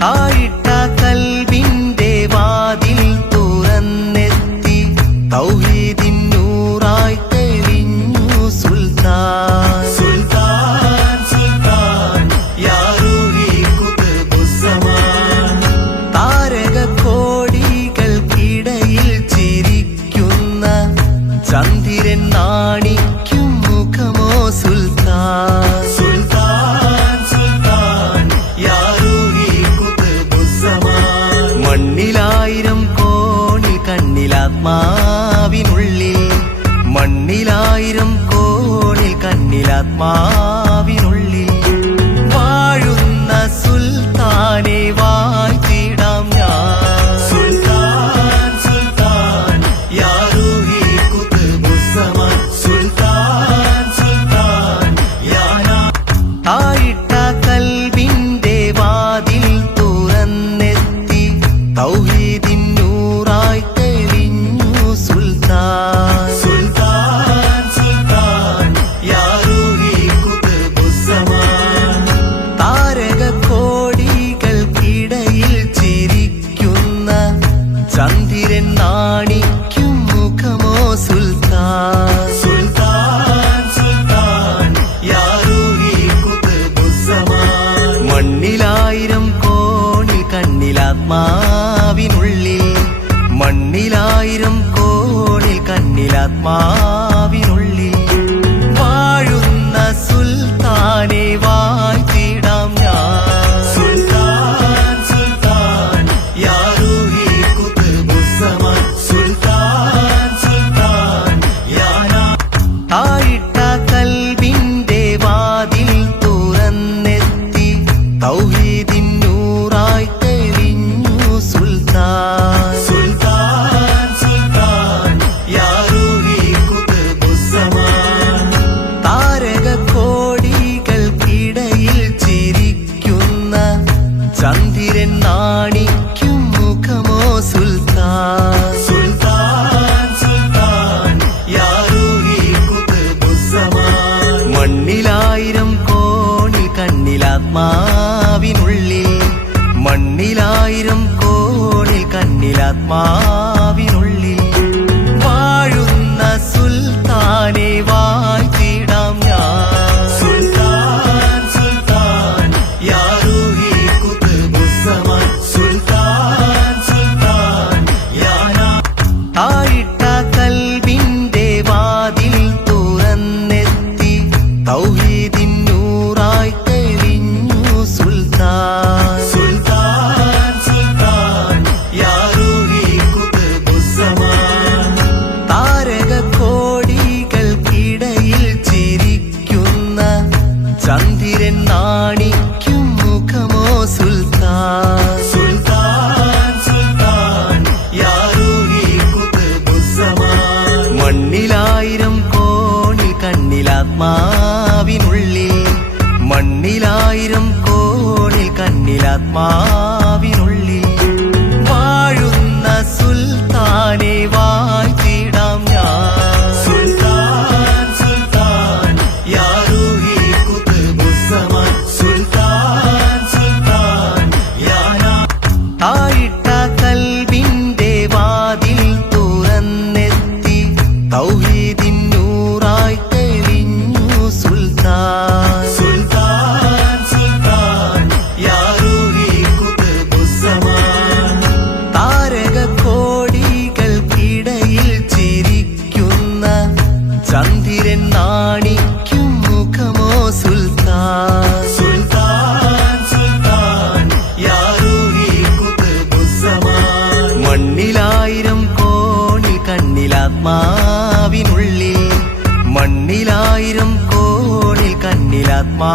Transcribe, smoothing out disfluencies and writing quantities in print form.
താഴിട്ട കൽബിന്റെ വാതിൽ തുറന്നെത്തി തൗഹീദിൻ നൂറായി തെളിഞ്ഞു സുൽത്താൻ. സുൽത്താൻ സുൽത്താൻ യാ റൂഹി ഖുത്ബുസ്സമാൻ. താരകക്കോടികൾക്കിടയിൽ ചിരിക്കുന്ന ചന്ദ്രൻ നാണിക്കും മുഖമോ സുൽത്താൻ. സുൽത്താൻ സുൽത്താൻ യാ റൂഹി ഖുത്ബുസ്സമാൻ. മണ്ണിലായിരം കോണിൽ കണ്ണിലാത്മാവിനുള്ളിൽ, മണ്ണിലായിരം കോണിൽ കണ്ണിലാത്മാവിനുള്ളിൽ വാഴുന്ന സുൽത്താനെ വാഴ്ത്തിടാം ഞാൻ. സുൽത്താൻ സുൽത്താൻ യാ റൂഹി ഖുത്ബുസ്സമാൻ. സുൽത്താൻ സുൽത്താൻ യാ താഴിട്ട കൽബിന്റെ വാതിൽ തുറന്നെത്തി തൗഹീദിൻ നൂറായി തെളിഞ്ഞു സുൽത്താൻ. സുൽത്താൻ സുൽത്താൻ യാ റൂഹി ഖുത്ബുസ്സമാൻ. താരകക്കോടികൾക്കിടയിൽ ചിരിക്കുന്ന ചന്ദ്രൻ നാണിക്കും മുഖമോ സുൽത്താൻ. സുൽത്താൻ സുൽത്താൻ യാ റൂഹി ഖുത്ബുസ്സമാൻ. മണ്ണിലായിരം കോണിൽ കണ്ണിലാത്മാവിനുള്ളിൽ, മണ്ണിലായിരം കോണിൽ കണ്ണിലാത്മാവിനുള്ളിൽ വാഴുന്ന സുൽത്താനെ വാഴ്ത്തിടാം ഞാൻ. സുൽത്താൻ സുൽത്താൻ യാ റൂഹി ഖുത്ബുസ്സമാൻ. സുൽത്താൻ സുൽത്താൻ യാ താഴിട്ട കൽബിന്റെ വാതിൽ തുറന്നെത്തി തൗഹീദിൻ നൂറായി തെളിഞ്ഞു സുൽത്താൻ. സുൽത്താൻ സുൽത്താൻ യാ റൂഹി ഖുത്ബുസ്സമാൻ. താരകക്കോടികൾക്കിടയിൽ ചിരിക്കുന്ന ചന്ദ്രൻ നാണിക്കും മുഖമോ സുൽത്താൻ. സുൽത്താൻ സുൽത്താൻ യാ റൂഹി ഖുത്ബുസ്സമാൻ. മണ്ണിലായിരം കോണിൽ കണ്ണിലാത്മാവിനുള്ളിൽ, മണ്ണിലായിരം കോണിൽ കണ്ണിലാത്മാവിനുള്ളിൽ വാഴുന്ന സുൽത്താനെ വാഴ്ത്തിടാം ഞാൻ. സുൽത്താൻ സുൽത്താൻ യാ റൂഹി ഖുത്ബുസ്സമാൻ. സുൽത്താൻ സുൽത്താൻ യാ താഴിട്ട കൽബിന്റെ വാതിൽ തുറന്നെത്തി തൗഹീദിൻ നൂറായി തെളിഞ്ഞു സുൽത്താൻ. സുൽത്താൻ സുൽത്താൻ യാ റൂഹി ഖുത്ബുസ്സമാൻ. താരകക്കോടികൾക്കിടയിൽ ചിരിക്കുന്ന ചന്ദ്രൻ നാണിക്കും മുഖമോ സുൽത്താൻ. സുൽത്താൻ സുൽത്താൻ യാ റൂഹി ഖുത്ബുസ്സമാൻ. മണ്ണിലായിരം കോണിൽ കണ്ണിലാത്മാവിനുള്ളിൽ, മണ്ണിലായിരം കോണിൽ കണ്ണിലാത്മാവിനുള്ളിൽ വാഴുന്ന സുൽത്താനെ വാഴ്ത്തിടാം ഞാൻ. സുൽത്താൻ സുൽത്താൻ യാ റൂഹി ഖുത്ബുസ്സമാൻ. സുൽത്താൻ സുൽത്താൻ യാ താഴിട്ട കൽബിന്റെ വാതിൽ തുറന്നെത്തി തൗഹീദിൻ നൂറായി തെളിഞ്ഞു സുൽത്താൻ. സുൽത്താൻ സുൽത്താൻ യാ റൂഹി ഖുത്ബുസ്സമാൻ. താരകക്കോടികൾക്കിടയിൽ ചിരിക്കുന്ന ചന്ദ്രൻ നാണിക്കും മുഖമോ സുൽത്താൻ. സുൽത്താൻ സുൽത്താൻ യാ റൂഹി ഖുത്ബുസ്സമാൻ. മണ്ണിലായിരം കോണിൽ കണ്ണിലാത്മാവിനുള്ളിൽ, മണ്ണിലായിരം കോണിൽ കണ്ണിലാത്മാ